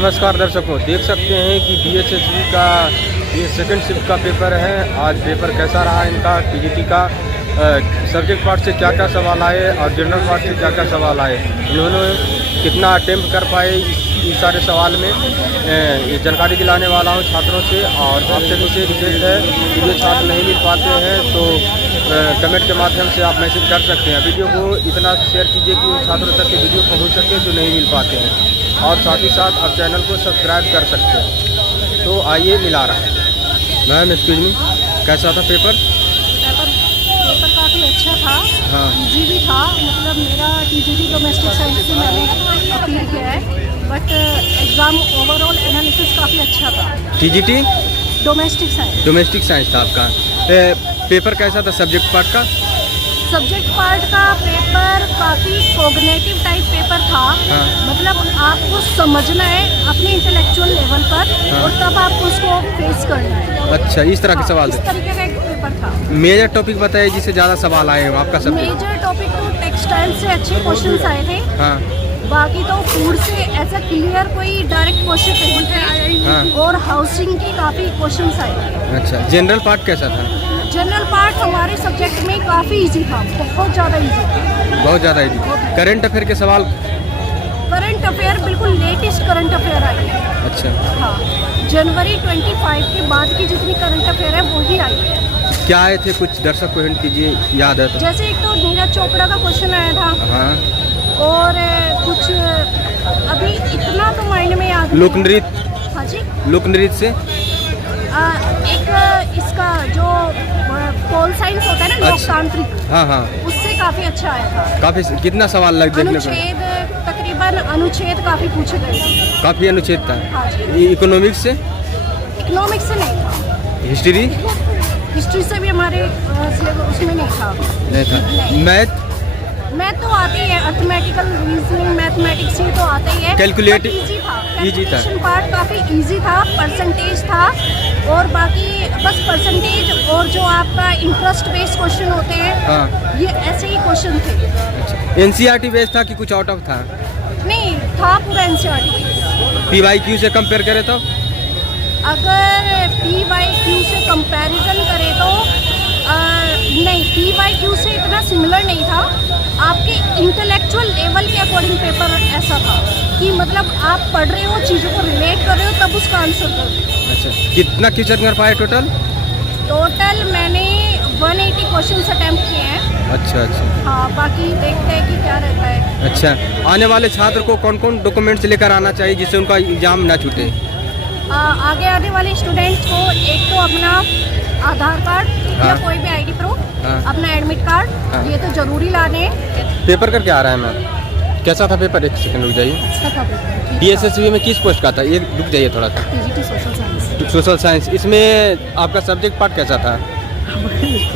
नमस्कार दर्शकों, देख सकते हैं कि बीएसएसबी का ये सेकंड शिफ्ट का पेपर है। आज पेपर कैसा रहा इनका, टीजीटी का सब्जेक्ट पार्ट से क्या क्या सवाल आए और जनरल पार्ट से क्या क्या सवाल आए, इन्होंने कितना अटेम्प्ट कर पाए इस सारे सवाल में ये जानकारी दिलाने वाला हूं छात्रों से। और आप सभी से रिक्वेस्ट है कि जो छात्र नहीं मिल पाते हैं तो कमेंट के माध्यम से आप मैसेज कर सकते हैं। वीडियो को इतना शेयर कीजिए कि उन छात्रों तक के वीडियो पहुँच सके जो नहीं मिल पाते हैं, और साथ ही साथ आप चैनल को सब्सक्राइब कर सकते हैं। तो आइए मिला रहा है। मैम एक्सक्यूज मी, कैसा था पेपर? पेपर काफ़ी अच्छा था। हाँ, इजी भी था। मतलब मेरा टीजीटी डोमेस्टिक साइंस से मैंने अपील किया है, बट एग्ज़ाम ओवरऑल एनालिसिस काफ़ी अच्छा था। टीजीटी डोमेस्टिक साइंस था आपका। पेपर कैसा था सब्जेक्ट पार्ट का? सब्जेक्ट पार्ट का पेपर काफ़ी कॉग्निटिव टाइप पेपर था। हाँ। मतलब आपको समझना है अपने इंटेलेक्चुअल लेवल पर। हाँ। और तब आपको उसको फेस करना है। अच्छा, इस तरह के सवाल इस थे। तरीके का एक पेपर था। मेजर टॉपिक बताइए जिससे ज़्यादा सवाल आए हो आपका सब्जेक्ट। मेजर टॉपिक तो टेक्सटाइल से अच्छे क्वेश्चन आए थे। हाँ बाकी तो फूड से ऐसा क्लियर कोई डायरेक्ट क्वेश्चन नहीं थे। हाँ। और हाउसिंग की काफ़ी क्वेश्चंस आए थे। अच्छा, जनरल पार्ट कैसा था? जनरल पार्ट हमारे सब्जेक्ट में काफ़ी इजी था, बहुत ज़्यादा इजी था। बहुत ज़्यादा इजी। करंट अफेयर के सवाल? करंट अफेयर बिल्कुल लेटेस्ट करंट अफेयर आई है। अच्छा, हाँ, जनवरी 25 के बाद की जितनी करंट अफेयर है वही आई है। क्या आए थे कुछ दर्शक को हिंट कीजिए, याद है तो? जैसे एक तो नीरज चोपड़ा का क्वेश्चन आया था। हाँ, और कुछ अभी इतना तो मायने में याद नहीं लोक है। नृत्य। हाँ जी। लोक नृत्य से एक इसका जो पोल साइंस होता है ना, लोकतांत्रिक, हाँ हाँ, उससे काफ़ी अच्छा आया था। काफ़ी कितना सवाल लग देखने को? अनुच्छेद तकरीबन अनुच्छेद काफ़ी पूछे गए थे। काफ़ी अनुच्छेद था। हाँ जी। इकोनॉमिक्स से? इकोनॉमिक्स से नहीं था। हिस्ट्री? हिस्ट्री से भी हमारे सिलेबस उसमें नहीं था। नहीं था। मैथ? मैथ तो आती है, अर्थमेटिकल रीजनिंग मैथमेटिक्स ये तो आता ही है। कैलकुलेटिव? इजी था। इजी था। कैलकुलेशन पार्ट काफ़ी इजी था। परसेंटेज था, और बाकी बस परसेंटेज और जो आपका इंटरेस्ट बेस्ड क्वेश्चन होते हैं, हाँ। ये ऐसे ही क्वेश्चन थे। अच्छा, एनसीईआरटी बेस्ड था कि कुछ आउट ऑफ था? नहीं था, पूरा एनसीईआरटी। पीवाईक्यू से कंपेयर करें तो? अगर पीवाईक्यू से कंपैरिजन करें तो नहीं, पीवाईक्यू से इतना सिमिलर नहीं था। आपके इंटेलेक्चुअल लेवल के अकॉर्डिंग पेपर ऐसा था कि मतलब आप पढ़ रहे हो, चीज़ों को रिलेट कर रहे हो, तब उसका आंसर करो। अच्छा, कितना क्वेश्चन कर पाए टोटल? टोटल मैंने 180 क्वेश्चन अटैम्प्ट किए हैं। अच्छा अच्छा। हाँ, बाकी देखते हैं कि क्या रहता है। अच्छा, आने वाले छात्र को कौन कौन डॉक्यूमेंट्स लेकर आना चाहिए जिससे उनका एग्जाम ना छूटे? आगे आने वाले स्टूडेंट्स को एक तो अपना आधार कार्ड या हाँ। कोई भी आईडी प्रूफ, हाँ। अपना एडमिट कार्ड, हाँ। ये तो जरूरी लाने हैं। पेपर करके आ रहा है मैम, कैसा था पेपर? एक सेकंड रुक जाइए। अच्छा था पेपर। बीएसएसबी में किस पोस्ट का था? ये रुक जाइए थोड़ा सा। TGT social science. Social science. इसमें आपका सब्जेक्ट पार्ट कैसा था?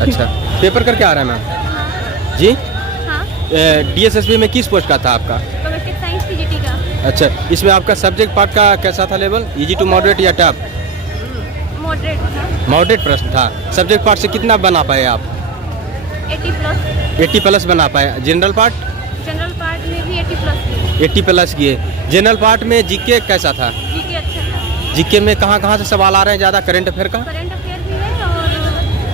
अच्छा, पेपर करके आ रहा है मैम जी? हाँ, डीएसएसबी में किस पोस्ट का था आपका? डोमेस्टिक साइंस टीजीटी का। अच्छा, इसमें आपका सब्जेक्ट पार्ट का कैसा था लेवल? इजी टू मॉडरेट या टफ? मॉडरेट था। मॉडरेट प्रश्न था। सब्जेक्ट पार्ट से कितना बना पाए आप? 80 80+ बना पाए। General part? जनरल पार्ट में भी 80+ 80+ किए। जनरल पार्ट में जीके कैसा था? जीके अच्छा था। जीके में कहाँ से सवाल आ रहे हैं ज़्यादा? करंट अफेयर का? करंट अफेयर भी है और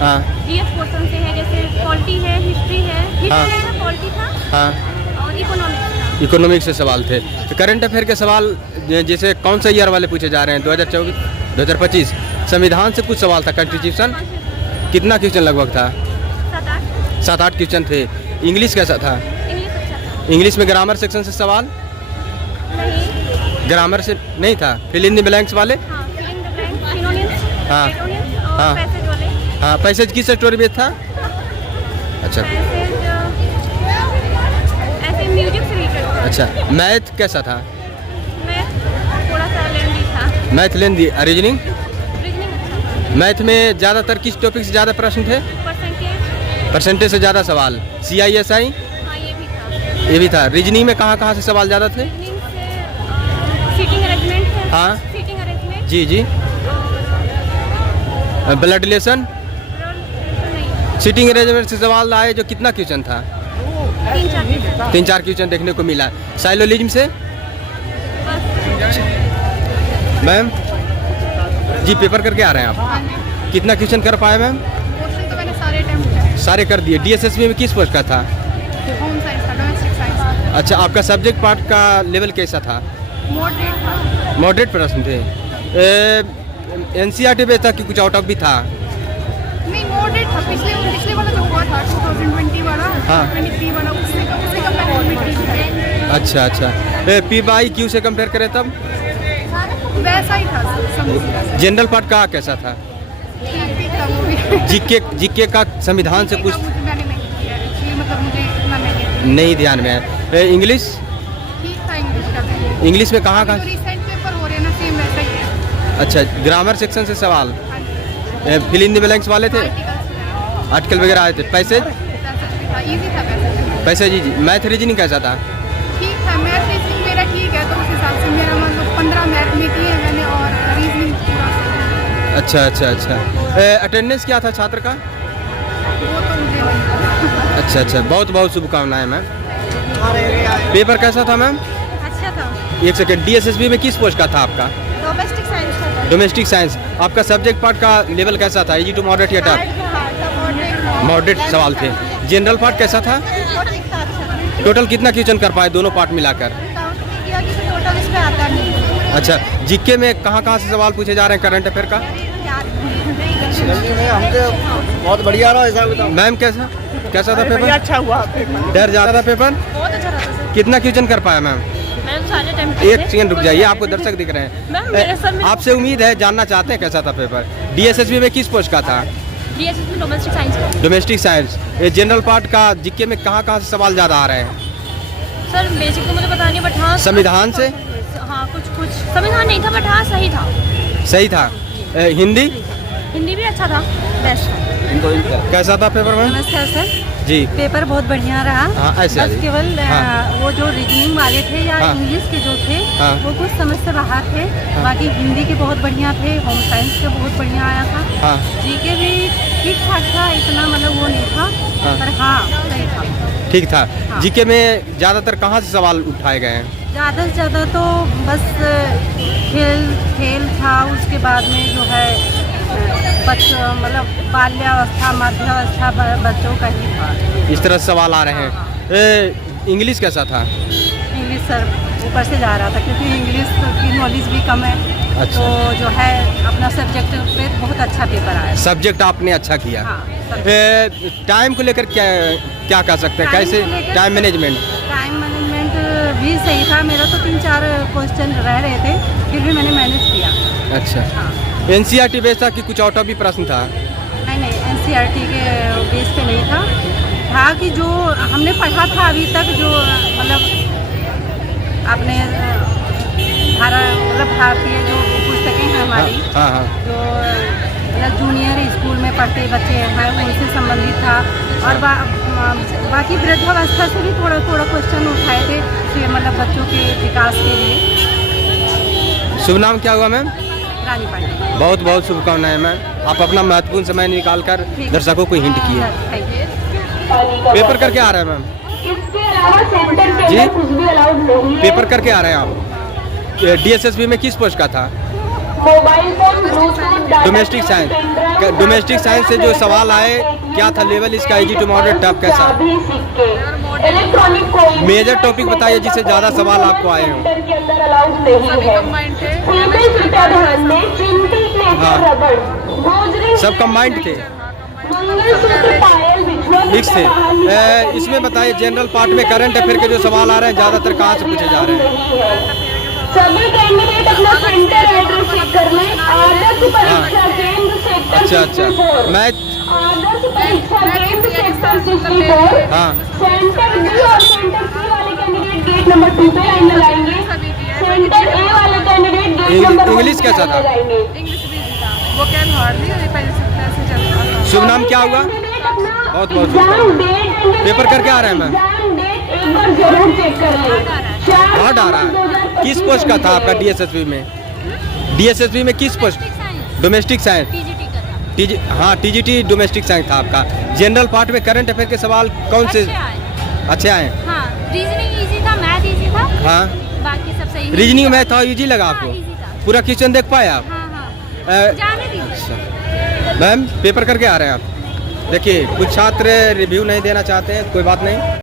हाँ जीएस पोर्शन से है, जैसे पॉलिटी है, हिस्ट्री है। हाँ। हिस्ट्री था, पॉलिटी था हाँ, और इकोनॉमिक्स था। इकोनॉमिक्स से सवाल थे। तो करंट अफेयर के सवाल जैसे कौन सा ईयर वाले पूछे जा रहे हैं? 2024 2025? संविधान से कुछ सवाल था। कॉन्स्टिट्यूशन कितना क्वेश्चन लगभग था? 7-8 क्वेश्चन थे। इंग्लिश कैसा था? इंग्लिश अच्छा था। इंग्लिश में ग्रामर सेक्शन से सवाल? नहीं। ग्रामर से नहीं था। फिल इन द ब्लैंक्स वाले? हाँ, fill in the blanks, synonyms, हाँ। antonyms और हाँ। पैसेज वाले। हाँ, पैसेज किस स्टोरी बेस्ड था? अच्छा पैसेज ऐसे म्यूजिक से रिलेटेड था। अच्छा। मैथ कैसा था? मैं थोड़ा सा लेंदी था। मैथ लेंदी। रीजनिंग? रीजनिंग अच्छा था। मैथ में ज़्यादातर किस टॉपिक से ज़्यादा प्रश्न थे? परसेंटेज। परसेंटेज से ज़्यादा सवाल। CISI? हाँ, ये भी था। ये भी था। रीजनिंग में कहाँ से सवाल ज़्यादा थे? रीजनिंग से सीटिंग अरेंजमेंट है। हाँ। Seating arrangement. जी जी। Blood relation? नहीं, सीटिंग अरेंजमेंट से सवाल आए जो कितना क्वेश्चन था? 3-4 3-4 क्वेश्चन देखने को मिला। साइलोलिज्म से? बस मैम जी पेपर करके आ रहे हैं हाँ आप? जी। कितना क्वेश्चन कर पाए मैम? क्वेश्चन तो मैंने सारे अटेम्प्ट किए। सारे कर दिए। डीएसएसबी में किस पोस्ट का था? होम साइंस का, डोमेस्टिक साइंस। अच्छा, आपका सब्जेक्ट पार्ट का लेवल कैसा था? मॉडरेट था। मॉडरेट प्रश्न थे। एनसीईआरटी पे था कि कुछ आउट ऑफ भी था? नहीं, मॉडरेट था। पिछले वाला जो हुआ था 2020 वाला, हाँ। 23 वाला, उससे कंपेयर में ठीक था। अच्छा अच्छा। पी बाई क्यू से कंपेयर करें तब? वैसा ही था, समझ। जनरल पार्ट का कैसा था? ठीक था वो भी। जीके का संविधान से कुछ मैंने नहीं किया एक्चुअली, मतलब मुझे इतना नहीं ध्यान में है। इंग्लिश? ठीक था इंग्लिश का भी। इंग्लिश में कहाँ जो कहाँ? रिसेंट पेपर हो रहे हैं ना, सेम वैसा ही है। अच्छा, ग्रामर सेक्शन से सवाल, हाँ जी। फिल इन द ब्लैंक्स वाले थे, आर्टिकल्स आर्टिकल वगैरह आए थे। पैसेज? था, इजी था वैसे। पैसेज जी। मैथ रीजनिंग कैसा था? ठीक था, मैथ रीजनिंग मेरा ठीक है, तो उस हिसाब से मेरा मतलब 15 मैथ में किए हैं मैंने, और रीजनिंग पूरा सही है। अच्छा अच्छा अच्छा। अटेंडेंस क्या था छात्र का? वो तो मुझे नहीं पता। अच्छा अच्छा, बहुत बहुत शुभकामनाएं मैम। पेपर कैसा था मैम? अच्छा था। एक सेकेंड, डीएसएसबी में किस पोस्ट का था आपका? डोमेस्टिक साइंस का था। Domestic science. आपका सब्जेक्ट पार्ट का लेवल कैसा था? इजी टू मॉडरेट या टफ? मॉडरेट सवाल थे। जनरल पार्ट कैसा था? टोटल कितना क्वेश्चन कर पाए दोनों पार्ट मिलाकर? टोटल इसमें आता नहीं। अच्छा, जीके में कहाँ कहाँ से सवाल पूछे जा रहे हैं करंट अफेयर का? बहुत बढ़िया रहा ऐसा। मैम कैसा कैसा था पेपर? अच्छा हुआ। डर जा रहा था पेपर? बहुत अच्छा रहा था। कितना क्वेश्चन कर पाया मैम? मैम सारे टाइम एक सेकंड रुक जाइए, आपको दर्शक दिख रहे मैम, मेरे सब हैं। में- आपसे उम्मीद है जानना चाहते हैं कैसा था पेपर। डीएसएसबी में किस पोस्ट का था? डीएसएस में डोमेस्टिक साइंस का। Domestic science. ये जनरल पार्ट का जीके में कहाँ कहाँ से सवाल ज़्यादा आ रहे हैं? सर बेसिक तो मुझे पता नहीं, बट हाँ संविधान से? हाँ, कुछ संविधान नहीं था, बट हाँ सही था। सही था। हिंदी हिंदी भी अच्छा था, बेस्ट। कैसा था पेपर मैम? नमस्कार सर, जी पेपर बहुत बढ़िया रहा। हाँ, ऐसे आ बस जाइए। केवल हाँ। वो जो रीजनिंग वाले थे या हाँ। इंग्लिश के जो थे हाँ। वो कुछ समझ से बाहर थे। हाँ। बाकी हिंदी के बहुत बढ़िया थे, होम साइंस के बहुत बढ़िया आया था। हाँ जीके भी ठीक ठाक था, इतना मतलब वो नहीं था। हाँ। पर हाँ सही था। ठीक था। हाँ। जीके में ज़्यादातर कहाँ से सवाल उठाए गए हैं? ज़्यादा से ज़्यादा तो बस खेल था, उसके बाद में जो है बच्चों मतलब बाल्यावस्था मध्यावस्था बच्चों का ही था। इस तरह से सवाल आ रहे हैं। इंग्लिश कैसा था? इंग्लिश सर ऊपर से जा रहा था, क्योंकि इंग्लिश की नॉलेज भी कम है। अच्छा। तो जो है अपना सब्जेक्ट पे बहुत अच्छा पेपर आया। सब्जेक्ट आपने अच्छा किया। हाँ, टाइम को लेकर क्या क्या कह सकते हैं? कैसे टाइम मैनेजमेंट? टाइम मैनेजमेंट भी सही था। मेरा तो 3-4 क्वेश्चन रह रहे थे, फिर भी मैंने मैनेज किया। अच्छा। हाँ। एनसीईआरटी बेस था कि कुछ आउट ऑफ भी प्रश्न था? नहीं, एनसीईआरटी के बेस पे नहीं था कि जो हमने पढ़ा था अभी तक, जो मतलब अपने भारतीय जो पुस्तकें हैं हमारी, हाँ हाँ। जो मतलब जूनियर स्कूल में पढ़ते बच्चे हैं उनसे संबंधित था। और बाकी वृद्धावस्था से भी थोड़ा थोड़ा क्वेश्चन उठाए थे, कि मतलब बच्चों के विकास के लिए। शुभ नाम क्या हुआ मैम? रानी पांडे। बहुत बहुत शुभकामनाएं मैम। आप अपना महत्वपूर्ण समय निकाल कर दर्शकों को हिंट किए। Thank you. पेपर करके आ रहे हैं मैम? जी पेपर करके आ रहे हैं आप? डीएसएसबी में किस पोस्ट का था? Domestic science. डोमेस्टिक साइंस से जो सवाल आए क्या था लेवल इसका? इजी टू मॉडरेट टफ कैसा? मेजर टॉपिक बताइए जिससे ज़्यादा सवाल आपको आए हों। हाँ, सब कंबाइंड थे, मिक्स थे। इसमें बताइए जनरल पार्ट में करंट अफेयर के जो सवाल आ रहे हैं ज़्यादातर कहाँ से पूछे जा रहे हैं? सभी कैंडिडेट अपना सेंटर एड्रेस चेक कर लें। आदर्श परीक्षा केंद्र सेक्टर अच्छा अच्छा। 64। मैं आदर्श परीक्षा केंद्र सेक्टर 64। हाँ सेंटर बी और सेंटर सी वाले कैंडिडेट गेट नंबर 2 पे लाइन लगाएंगे। सेंटर ए वाले कैंडिडेट गेट नंबर 1 इंग्लिश कैसा था? इंग्लिश भी था, वो क्या हार्डली पहले से चल रहा था। शुभ नाम क्या हुआ? बहुत बहुत शुभकामनाएं। पेपर करके आ रहे हैं मैम? एग्जाम डेट एक बार जरूर चेक कर लें। हार्ड आ रहा है। किस पोस्ट का था आपका डीएसएसबी में? डीएसएसबी में किस पोस्ट? Domestic science. हाँ, टीजीटी डोमेस्टिक साइंस था आपका। जनरल पार्ट में करंट अफेयर के सवाल कौन से अच्छे आए? हाँ, रीजनिंग इजी था, मैथ इजी था, हाँ, बाकी सब सही। रीजनिंग मैथ था, इजी लगा हाँ, आपको? इजी था। पूरा क्वेश्चन देख पाए आप? हाँ हाँ अ, जाने दीजिए। अच्छा मैम पेपर करके आ रहे हैं आप? देखिए कुछ छात्र रिव्यू नहीं देना चाहते हैं, कोई बात नहीं।